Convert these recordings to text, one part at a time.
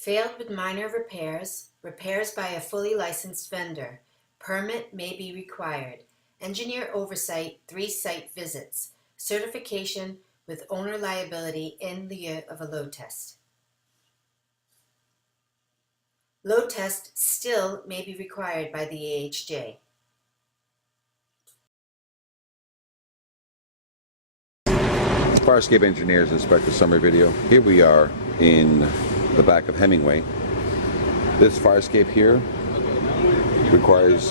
Failed with minor repairs, repairs by a fully licensed vendor. Permit may be required. Engineer oversight, 3 site visits. Certification with owner liability in lieu of a load test. Load test still may be required by the AHJ. Fire escape engineers inspect the summary video. Here we are in the back of Hemingway. This fire escape here requires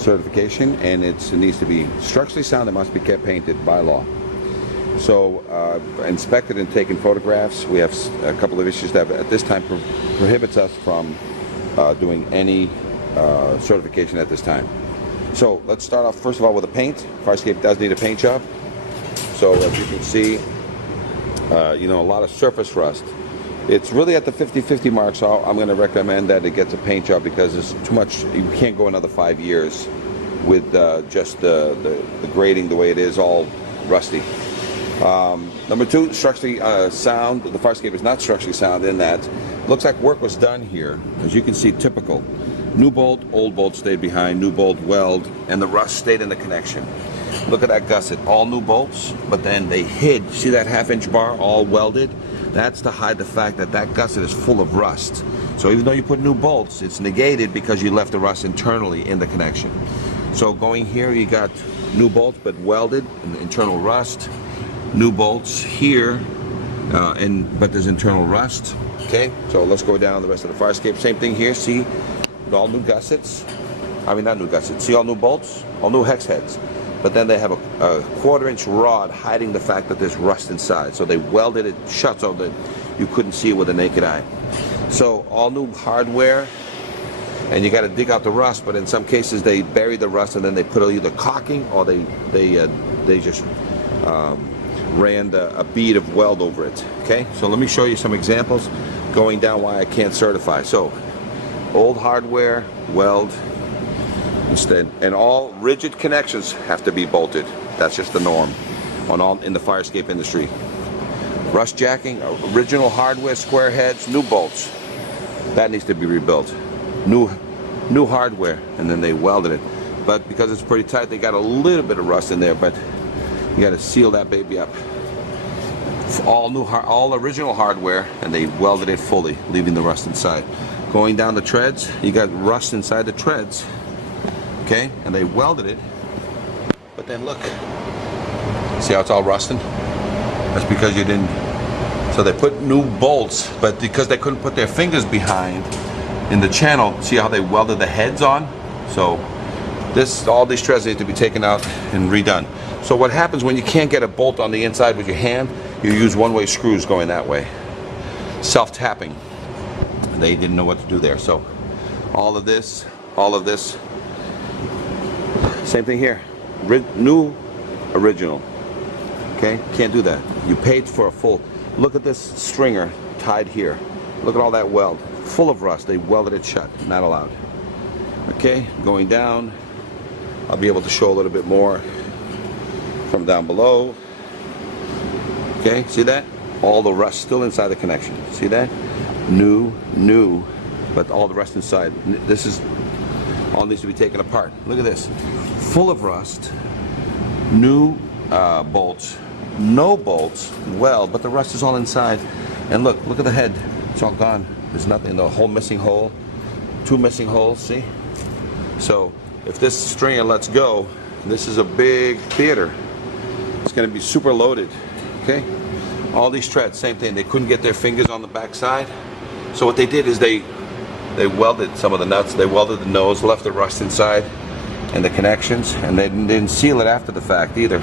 certification, and it needs to be structurally sound. It must be kept painted by law. So inspected and taken photographs. We have a couple of issues that at this time prohibits us from doing any certification at this time. So let's start off first of all with the paint. Fire escape does need a paint job. So as you can see, a lot of surface rust. It's really at the 50-50 mark, so I'm going to recommend that it gets a paint job because it's too much. You can't go another 5 years with just the grading the way it is, all rusty. Number 2, structurally sound. The fire escape is not structurally sound in that it looks like work was done here. As you can see, typical. New bolt, old bolt stayed behind, new bolt, weld, and the rust stayed in the connection. Look at that gusset, all new bolts, but then they hid. See that half-inch bar all welded? That's to hide the fact that that gusset is full of rust. So even though you put new bolts, it's negated because you left the rust internally in the connection. So going here, you got new bolts but welded, and internal rust. New bolts here, but there's internal rust. Okay, so let's go down the rest of the fire escape. Same thing here, see, all new gussets. I mean, not new gussets. See all new bolts, all new hex heads. But then they have a 1/4-inch rod hiding the fact that there's rust inside. So they welded it shut so that you couldn't see it with the naked eye. So all new hardware, and you got to dig out the rust. But in some cases they bury the rust and then they put either caulking or they just ran a bead of weld over it. Okay, so let me show you some examples going down why I can't certify. So old hardware, weld. Instead, and all rigid connections have to be bolted. That's just the norm in the fire escape industry. Rust jacking, original hardware, square heads, new bolts. That needs to be rebuilt. New hardware, and then they welded it. But because it's pretty tight, they got a little bit of rust in there, but you got to seal that baby up. All original hardware, and they welded it fully, leaving the rust inside. Going down the treads, you got rust inside the treads. Okay, and they welded it, but then look, see how it's all rusting? That's because you didn't. So they put new bolts, but because they couldn't put their fingers behind in the channel, see how they welded the heads on? So all these treads need to be taken out and redone. So what happens when you can't get a bolt on the inside with your hand, you use one-way screws going that way. Self-tapping. They didn't know what to do there. So all of this. Same thing here, new, original. Okay, can't do that. You paid for a full. Look at this stringer tied here. Look at all that weld, full of rust. They welded it shut. Not allowed. Okay, going down. I'll be able to show a little bit more from down below. Okay, see that? All the rust still inside the connection. See that? New, but all the rust inside. This is. All needs to be taken apart. Look at this. Full of rust. New bolts. No bolts. Well, but the rust is all inside. And look at the head. It's all gone. There's nothing. The whole missing hole. 2 missing holes, see? So if this stringer lets go, this is a big theater. It's going to be super loaded. Okay? All these treads, same thing. They couldn't get their fingers on the back side. So what they did is they welded some of the nuts, they welded the nose, left the rust inside and the connections, and they didn't seal it after the fact either.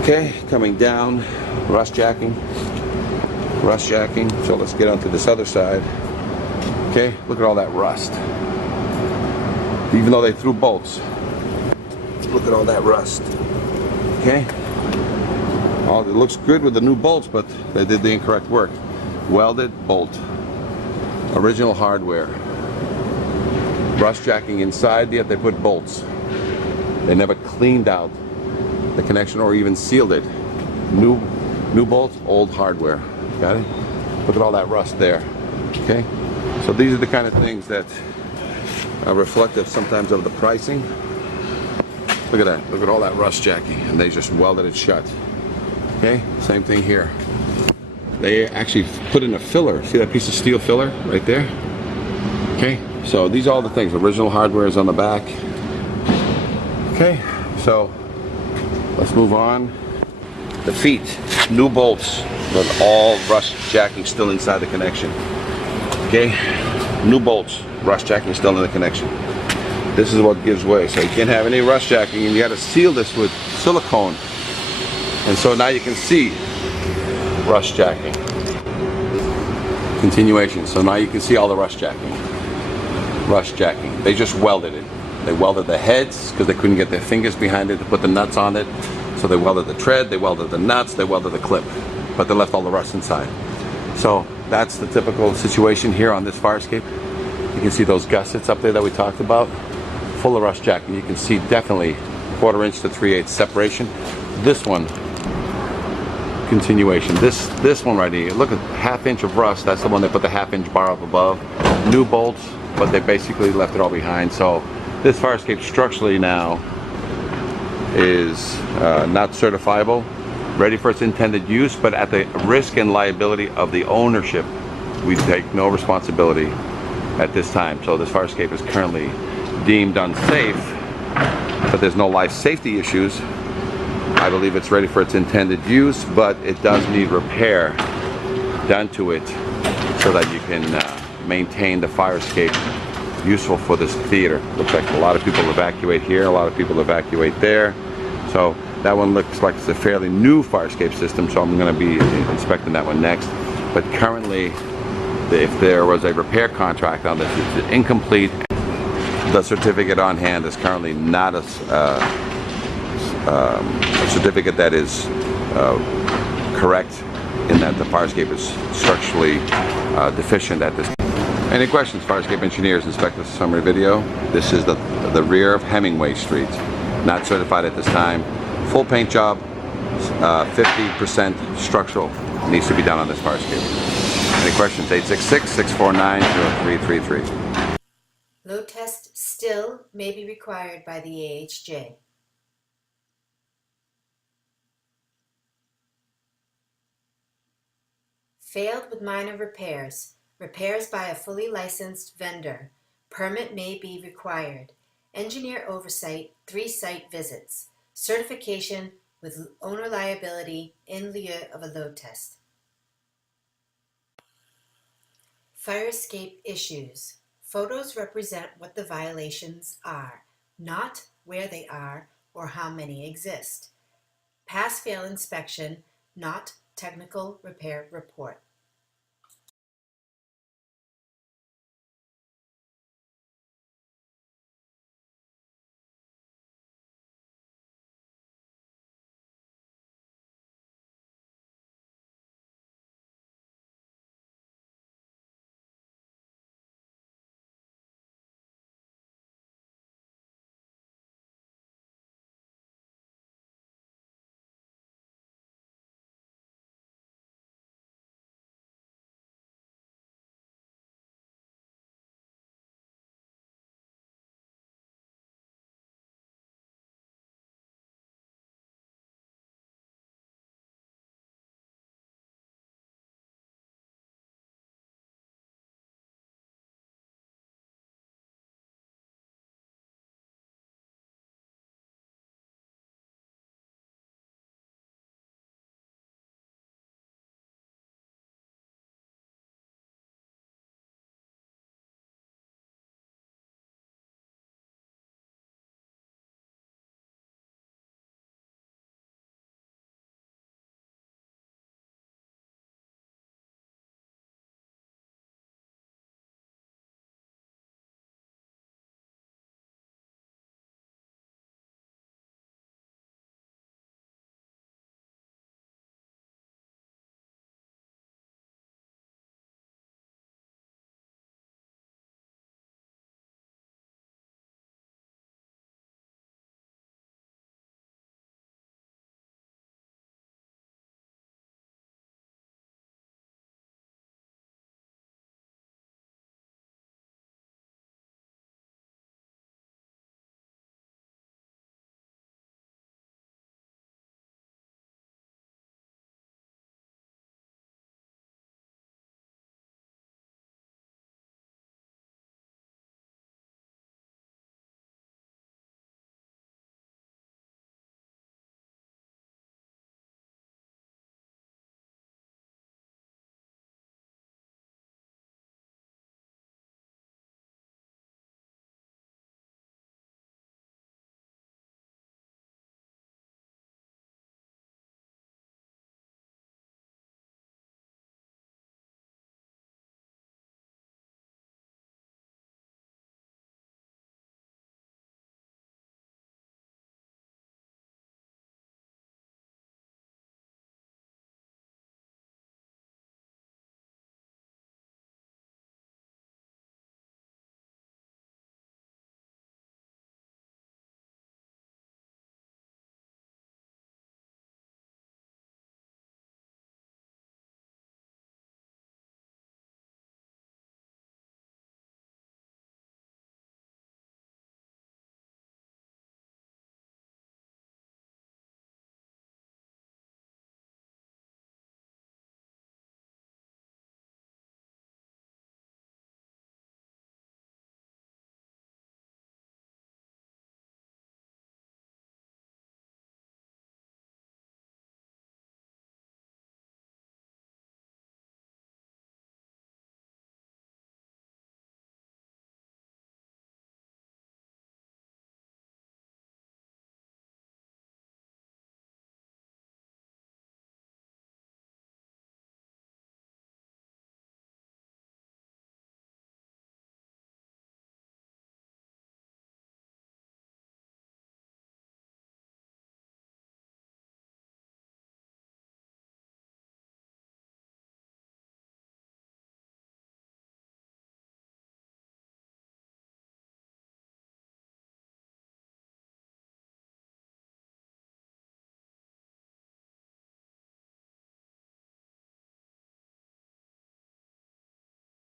Okay, coming down, rust jacking. So let's get onto this other side. Okay, look at all that rust. Even though they threw bolts, look at all that rust. Okay, it looks good with the new bolts, but they did the incorrect work. Welded bolt. Original hardware. Rust jacking inside, yet they put bolts. They never cleaned out the connection or even sealed it. New bolts, old hardware. Got it? Look at all that rust there. Okay, so these are the kind of things that are reflective sometimes of the pricing. Look at that. Look at all that rust jacking, and they just welded it shut. Okay, same thing here. They actually put in a filler. See that piece of steel filler right there? Okay, so these are all the things. Original hardware is on the back. Okay, so let's move on. The feet, new bolts, with all rust jacking still inside the connection. Okay, new bolts, rust jacking still in the connection. This is what gives way. So you can't have any rust jacking, and you got to seal this with silicone. And so now you can see rust jacking. Continuation. So now you can see all the rust jacking. Rust jacking. They just welded it. They welded the heads because they couldn't get their fingers behind it to put the nuts on it. So they welded the tread, they welded the nuts, they welded the clip, but they left all the rust inside. So that's the typical situation here on this fire escape. You can see those gussets up there that we talked about, full of rust jacking. You can see definitely 1/4 inch to 3/8 separation. This one, continuation. This one right here, look at 1/2 inch of rust. That's the one they put the 1/2 inch bar up above. New bolts, but they basically left it all behind. So this fire escape structurally now is not certifiable, ready for its intended use, but at the risk and liability of the ownership. We take no responsibility at this time. So this fire escape is currently deemed unsafe, but there's no life safety issues. I believe it's ready for its intended use, but it does need repair done to it so that you can maintain the fire escape useful for this theater. Looks like a lot of people evacuate here, a lot of people evacuate there. So that one looks like it's a fairly new fire escape system, so I'm going to be inspecting that one next. But currently, if there was a repair contract on this, it's incomplete. The certificate on hand is currently not a certificate that is correct in that the fire escape is structurally deficient at this. Any questions, fire escape engineers? Inspect this summary video. This is the rear of Hemingway Street. Not certified at this time. Full paint job, 50% structural needs to be done on this fire escape. Any questions? 866-649-0333. Load test still may be required by the AHJ. Failed with minor repairs. Repairs by a fully licensed vendor. Permit may be required. Engineer oversight, 3 site visits. Certification with owner liability in lieu of a load test. Fire escape issues. Photos represent what the violations are, not where they are or how many exist. Pass-fail inspection, not technical repair report.